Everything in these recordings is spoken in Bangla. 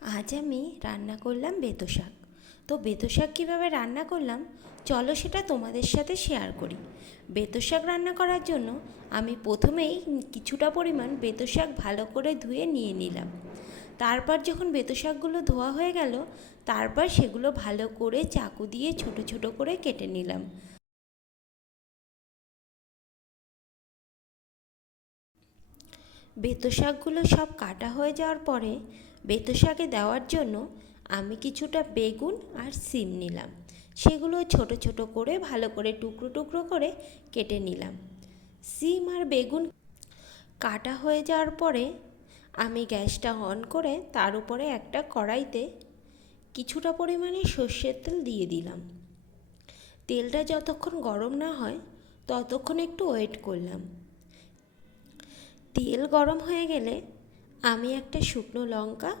আজ আমি রান্না করলাম বেতো শাক। তো বেতো শাক কীভাবে রান্না করলাম চলো সেটা তোমাদের সাথে শেয়ার করি। বেতো শাক রান্না করার জন্য আমি প্রথমেই কিছুটা পরিমাণ বেতো শাক ভালো করে ধুয়ে নিয়ে নিলাম। তারপর যখন বেতো শাকগুলো ধোয়া হয়ে গেল, তারপর সেগুলো ভালো করে চাকু দিয়ে ছোট ছোট করে কেটে নিলাম। বেতো শাকগুলো সব কাটা হয়ে যাওয়ার পরে বেতো শাকে দেওয়ার জন্য আমি কিছুটা বেগুন আর সিম নিলাম। সেগুলো ছোট ছোট করে ভালো করে টুকরো টুকরো করে কেটে নিলাম। সিম আর বেগুন কাটা হয়ে যাওয়ার পরে আমি গ্যাসটা অন করে তার উপরে একটা কড়াইতে কিছুটা পরিমাণে সর্ষের তেল দিয়ে দিলাম। তেলটা যতক্ষণ গরম না হয় ততক্ষণ একটু ওয়েট করলাম। তেল গরম হয়ে গেলে আমি একটা শুকনো লঙ্কা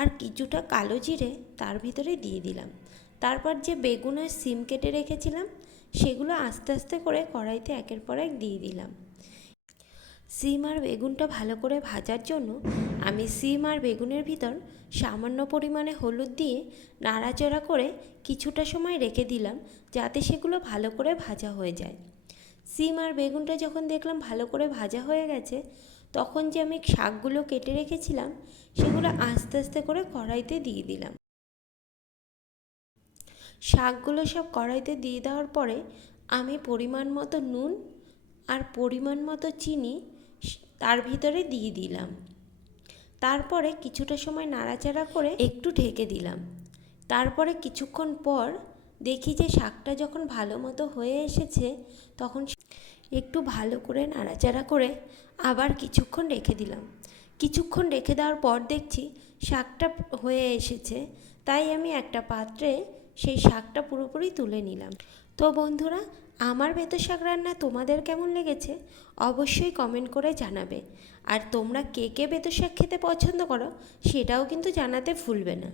আর কিছুটা কালো জিরে তার ভিতরে দিয়ে দিলাম। তারপর যে বেগুন আর সিম কেটে রেখেছিলাম সেগুলো আস্তে আস্তে করে কড়াইতে একের পর এক দিয়ে দিলাম। সিম আর বেগুনটা ভালো করে ভাজার জন্য আমি সিম আর বেগুনের ভিতর সামান্য পরিমাণে হলুদ দিয়ে নাড়াচাড়া করে কিছুটা সময় রেখে দিলাম, যাতে সেগুলো ভালো করে ভাজা হয়ে যায়। সিম আর বেগুনটা যখন দেখলাম ভালো করে ভাজা হয়ে গেছে, তখন যে আমি শাকগুলো কেটে রেখেছিলাম সেগুলো আস্তে আস্তে করে কড়াইতে দিয়ে দিলাম। শাকগুলো সব কড়াইতে দিয়ে দেওয়ার পরে আমি পরিমাণ মতো নুন আর পরিমাণ মতো চিনি তার ভিতরে দিয়ে দিলাম। তারপরে কিছুটা সময় নাড়াচাড়া করে একটু ঢেকে দিলাম। তারপরে কিছুক্ষণ পর দেখি যে শাকটা যখন ভালো মতো হয়ে এসেছে, তখন একটু ভালো করে নাড়াচাড়া করে আবার কিছুক্ষণ রেখে দিলাম। কিছুক্ষণ রেখে দেওয়ার পর দেখছি শাকটা হয়ে এসেছে, তাই আমি একটা পাত্রে সেই শাকটা পুরোপুরি তুলে নিলাম। তো বন্ধুরা, আমার বেতো শাক রান্না তোমাদের কেমন লেগেছে অবশ্যই কমেন্ট করে জানাবে। আর তোমরা কে কে বেতো শাক খেতে পছন্দ করো সেটাও কিন্তু জানাতে ভুলবে না।